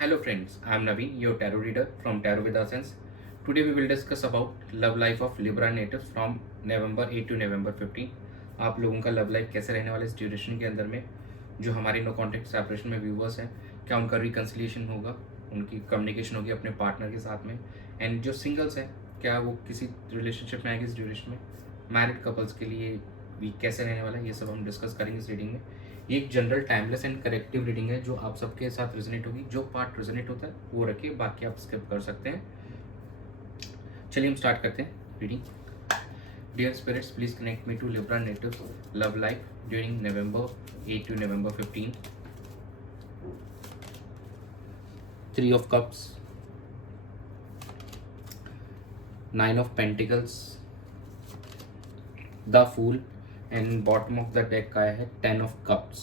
Hello friends, I am Naveen, your tarot reader from Tarot with Sense. Today we will discuss about love life of Libra natives from November 8 to November 15. आप लोगों का love life कैसे रहने वाला इस duration के अंदर में, जो हमारे नो कॉन्टेक्ट सेपरेशन में व्यूवर्स हैं, क्या उनका रिकन्सिलिएशन होगा, उनकी कम्युनिकेशन होगी अपने पार्टनर के साथ में, एंड जो सिंगल्स हैं क्या वो किसी रिलेशनशिप में आएंगे इस ड्यूरेशन में, मैरिड कपल्स के लिए भी कैसे रहने वाला है, ये सब हम डिस्कस करेंगे इस रीडिंग में। ये एक general timeless and corrective reading है जो आप सबके साथ रेजोनेट होगी। जो पार्ट रेजोनेट होता है वो रखिए, बाकी आप स्किप कर सकते हैं। चलिए हम स्टार्ट करते हैं reading. Dear spirits, please connect me to Libra natives love life during November 8 to November 15. 3 of Cups, 9 of Pentacles, the fool, and bottom of the deck आया है 10 of Cups।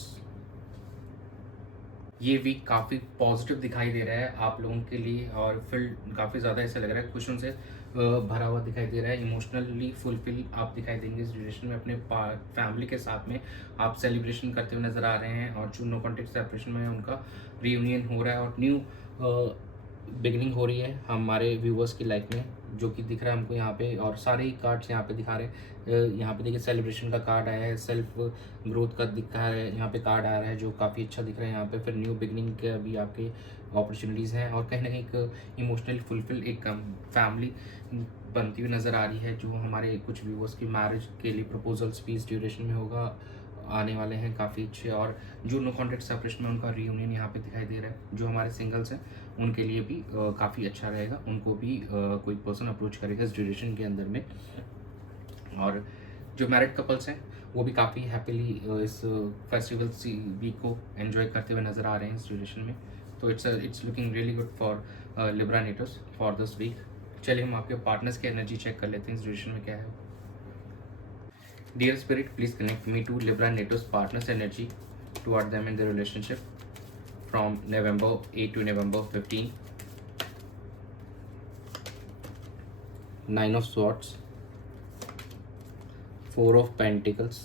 ये वीक काफ़ी पॉजिटिव दिखाई दे रहा है आप लोगों के लिए, और फिर काफ़ी ज़्यादा ऐसा लग रहा है खुशियों से भरा हुआ दिखाई दे रहा है। इमोशनली फुलफिल आप दिखाई देंगे इस ड्यूरेशन में। अपने फैमिली के साथ में आप सेलिब्रेशन करते हुए नज़र आ रहे हैं, और जो नो कॉन्टेक्ट सेपरेशन में है उनका रीयूनियन हो रहा है और न्यू बिगनिंग हो रही है हमारे व्यूवर्स की लाइफ में, जो कि दिख रहा है हमको यहाँ पे। और सारे ही कार्ड्स यहाँ पे दिखा रहे हैं। यहाँ पे देखिए सेलिब्रेशन का कार्ड आया है, सेल्फ ग्रोथ का दिखा रहा है यहाँ पे कार्ड आ रहा है, जो काफ़ी अच्छा दिख रहा है यहाँ पे। फिर न्यू बिगनिंग के भी आपके अपॉर्चुनिटीज़ हैं, और कहीं ना कहीं एक इमोशनली फुलफिल एक फैमिली बनती हुई नज़र आ रही है, जो हमारे कुछ व्यूवर्स की मैरिज के लिए प्रपोजल्स भी इस ड्यूरेशन में होगा आने वाले हैं काफ़ी अच्छे। और जो नो कॉन्टेक्ट सेपरेशन में उनका रीयूनियन यहाँ पे दिखाई दे रहा है। जो हमारे सिंगल्स हैं उनके लिए भी काफ़ी अच्छा रहेगा, उनको भी कोई पर्सन अप्रोच करेगा इस ड्यूरेशन के अंदर में। और जो मैरिड कपल्स हैं वो भी काफ़ी हैप्पीली इस फेस्टिवल वीक को एंजॉय करते हुए नज़र आ रहे हैं इस ड्यूरेशन में। तो it's looking really good for Libra natives for this week. चलिए हम आपके पार्टनर्स की एनर्जी चेक कर लेते हैं इस ड्यूरेशन में क्या है। Dear spirit, please connect me to Libra natives partners energy toward them in the relationship from November 8 to November 15. 9 of Swords, 4 of Pentacles,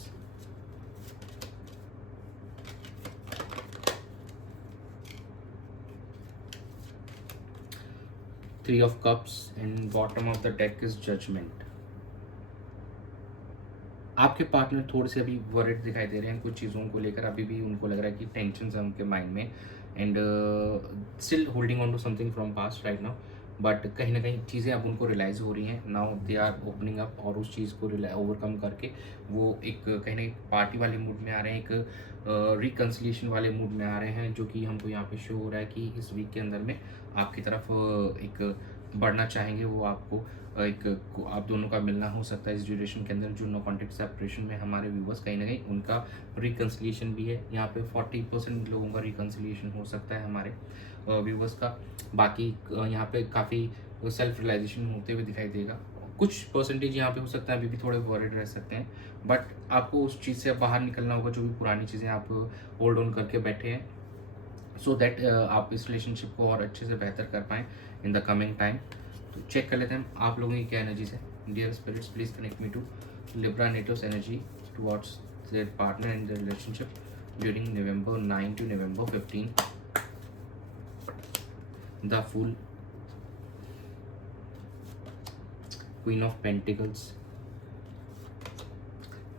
3 of Cups, and bottom of the deck is Judgment. आपके partner थोड़े से अभी worried दिखाई दे रहे हैं कुछ चीज़ों को लेकर। अभी भी उनको लग रहा है कि टेंशन है उनके माइंड में, and still holding on to something from past right now. But कहीं ना कहीं चीज़ें अब उनको रियलाइज़ हो रही हैं now, they are opening up, और उस चीज़ को ओवरकम करके वो एक कहीं ना कहीं पार्टी वाले मूड में आ रहे हैं, एक रिकन्सिलिएशन वाले मूड में आ रहे हैं, जो कि हमको यहाँ पे शो हो रहा है कि इस वीक के अंदर में आपकी तरफ एक बढ़ना चाहेंगे। वो आपको एक आप दोनों का मिलना हो सकता है इस ड्यूरेशन के अंदर। जो नो कॉन्टेक्ट सेपरेशन में हमारे व्यूवर्स कहीं ना कहीं उनका रिकन्सिलिएशन भी है। यहाँ पे 40% लोगों का रिकन्सिलिएशन हो सकता है हमारे व्यूवर्स का। बाकी यहाँ पे काफ़ी सेल्फ रियलाइजेशन होते हुए दिखाई देगा। कुछ परसेंटेज यहाँ पे हो सकता है अभी भी थोड़े वरिड रह सकते हैं, बट आपको उस चीज़ से बाहर निकलना होगा। जो भी पुरानी चीज़ें आप होल्ड ऑन करके बैठे हैं, सो दैट आप इस रिलेशनशिप को और अच्छे से बेहतर कर पाएँ इन द कमिंग टाइम। तो चेक कर लेते हैं आप लोगों की क्या एनर्जीज है। Dear spirits, please connect me to Libra natives energy towards their partner in the relationship during November 9 to November 15. The fool, queen of pentacles,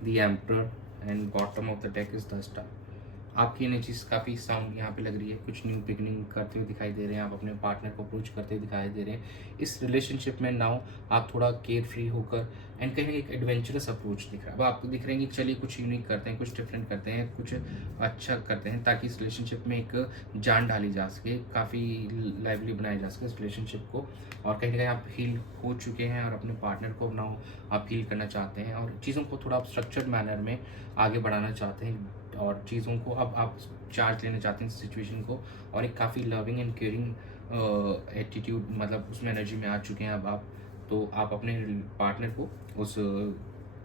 the emperor, and bottom of the deck is the star. आपकी energies काफ़ी sound यहाँ पे लग रही है। कुछ new beginning करते हुए दिखाई दे रहे हैं, आप अपने पार्टनर को अप्रोच करते हुए दिखाई दे रहे हैं इस रिलेशनशिप में। नाउ आप थोड़ा केयर फ्री होकर एंड कहीं एक एडवेंचरस अप्रोच दिख रहा है। अब आपको दिख रहे हैं कि चलिए कुछ यूनिक करते हैं, कुछ डिफरेंट करते हैं, कुछ अच्छा करते हैं, ताकि इस रिलेशनशिप में एक जान डाली जा सके, काफ़ी लाइवली बनाया जा सके इस रिलेशनशिप को। और कहीं ना कहीं आप हील हो चुके हैं और अपने पार्टनर को नाउ आप हील करना चाहते हैं, और चीज़ों को थोड़ा आप स्ट्रक्चर्ड मैनर में आगे बढ़ाना चाहते हैं, और चीज़ों को अब आप चार्ज लेना चाहते हैं सिचुएशन को, और एक काफ़ी लविंग एंड केयरिंग एटीट्यूड मतलब उसमें एनर्जी में आ चुके हैं अब आप। तो आप अपने पार्टनर को उस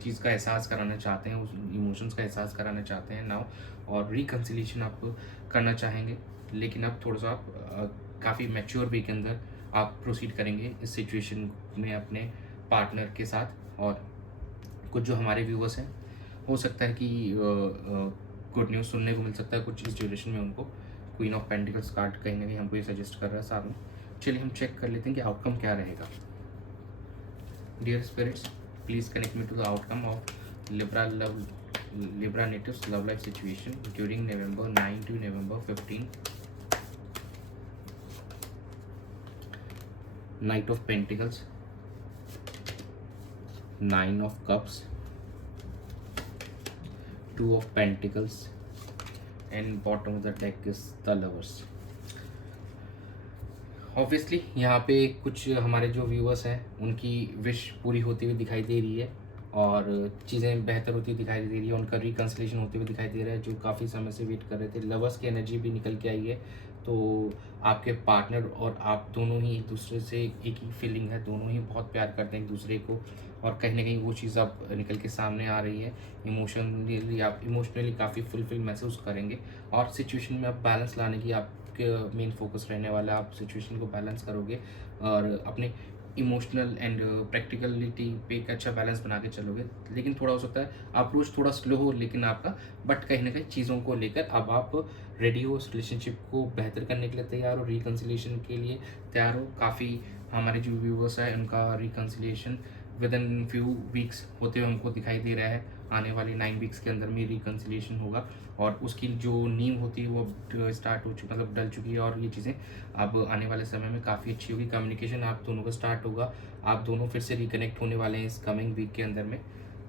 चीज़ का एहसास कराना चाहते हैं, उस इमोशंस का एहसास कराना चाहते हैं नाउ, और रिकन्सिलिएशन आप करना चाहेंगे। लेकिन अब थोड़ा सा आप काफ़ी मैच्योर वे के अंदर आप प्रोसीड करेंगे इस सिचुएशन में अपने पार्टनर के साथ। और कुछ जो हमारे व्यूवर्स हैं, हो सकता है कि गुड न्यूज़ सुनने को मिल सकता है कुछ इस ड्यूरेशन में उनको। क्वीन ऑफ पेंटिकल्स कार्ड कहीं ना कहीं हमको ये सजेस्ट कर रहा है साथ में। चलिए हम चेक कर लेते हैं कि आउटकम क्या रहेगा। Dear spirits, please connect me to the outcome of Libra natives love life situation during November 9 to November 15. Knight of Pentacles, Nine of Cups, Two of Pentacles, and bottom of the deck is the Lovers. Obviously यहाँ पे कुछ हमारे जो viewers हैं उनकी wish पूरी होती हुई दिखाई दे रही है और चीज़ें बेहतर होती दिखाई दे रही है, उनका रिकन्सिलेशन होते हुए दिखाई दे रहा है जो काफ़ी समय से वेट कर रहे थे। लवर्स की एनर्जी भी निकल के आई है, तो आपके पार्टनर और आप दोनों ही एक दूसरे से एक ही फीलिंग है, दोनों ही बहुत प्यार करते हैं एक दूसरे को और कहीं ना कहीं वो चीज़ अब निकल के सामने आ रही है। इमोशनली आप इमोशनली काफ़ी फुलफिल महसूस करेंगे और सिचुएशन में आप बैलेंस लाने की आपके मेन फोकस रहने वाला है। आप सिचुएशन को बैलेंस करोगे और अपने इमोशनल एंड प्रैक्टिकलिटी पे एक अच्छा बैलेंस बना के चलोगे। लेकिन थोड़ा हो सकता है अप्रोच थोड़ा स्लो हो लेकिन आपका, बट कहीं ना कहीं चीज़ों को लेकर अब आप रेडी हो, उस रिलेशनशिप को बेहतर करने के लिए तैयार हो, रिकन्सिलिएशन के लिए तैयार हो। काफ़ी हमारे जो व्यूवर्स हैं उनका reconciliation with in few weeks होते हुए हमको दिखाई दे रहा है। आने वाली 9 वीक्स के अंदर में रिकन्सिलिएशन होगा और उसकी जो नींव होती है वो स्टार्ट हो चुकी, मतलब डल चुकी है और ये चीज़ें अब आने वाले समय में काफ़ी अच्छी होगी। कम्युनिकेशन आप दोनों का स्टार्ट होगा, आप दोनों फिर से रिकनेक्ट होने वाले हैं इस कमिंग वीक के अंदर में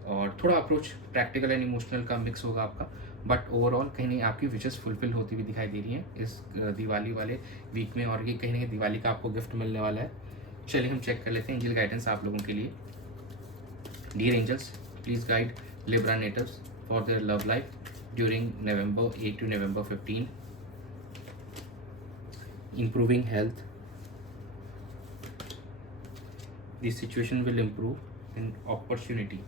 और थोड़ा अप्रोच प्रैक्टिकल एंड इमोशनल का मिक्स होगा आपका, बट ओवरऑल कहीं नहीं आपकी विशेस फुलफिल होती हुई दिखाई दे रही हैं इस दिवाली वाले वीक में और ये कहीं ना कहीं दिवाली का आपको गिफ्ट मिलने वाला है। चलिए हम चेक कर लेते हैं एंजल गाइडेंस आप लोगों के लिए। Dear angels, please guide Libra natives for their love life during November 8 to November 15. Improving health. The situation will improve in opportunity.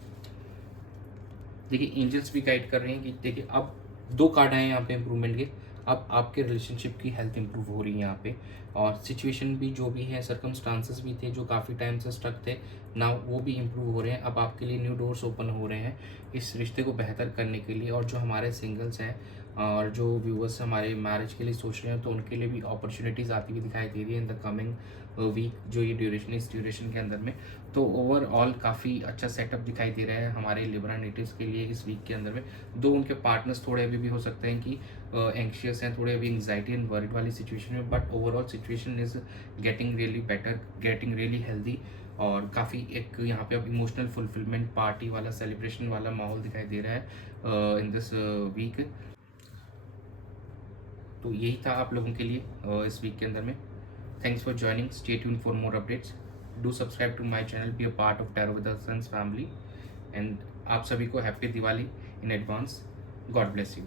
देखिए एंजल्स भी गाइड कर रहे हैं कि देखिए अब 2 कार्ड आए हैं यहाँ पे इम्प्रूवमेंट के। अब आपके रिलेशनशिप की हेल्थ इंप्रूव हो रही है यहाँ पे और सिचुएशन भी जो भी है, सर्कमस्टांसेस भी थे जो काफ़ी टाइम से स्टक थे ना, वो भी इम्प्रूव हो रहे हैं। अब आपके लिए न्यू डोर्स ओपन हो रहे हैं इस रिश्ते को बेहतर करने के लिए। और जो हमारे सिंगल्स हैं और जो व्यूअर्स हमारे मैरिज के लिए सोच रहे हैं तो उनके लिए भी अपॉर्चुनिटीज़ आती हुई दिखाई दे रही है इन द कमिंग वीक, जो ये ड्यूरेशन इस ड्यूरेशन के अंदर में। तो ओवरऑल काफ़ी अच्छा सेटअप दिखाई दे रहा है हमारे लिब्रा नेटिव्स के लिए इस वीक के अंदर में। दो उनके पार्टनर्स थोड़े अभी भी हो सकते हैं कि एंक्शियस हैं, थोड़े अभी एंग्जाइटी एंड वरीड वाली सिचुएशन में, but overall situation is getting really better, getting really healthy और काफ़ी एक यहाँ पे अब इमोशनल फुलफिलमेंट पार्टी वाला सेलिब्रेशन वाला माहौल दिखाई दे रहा है इन दिस वीक। तो यही था आप लोगों के लिए इस वीक के अंदर में। Thanks for joining, stay tune for more updates, do subscribe to my channel, be a part of tarot with the suns family and आप सभी को happy Diwali in advance. God bless you.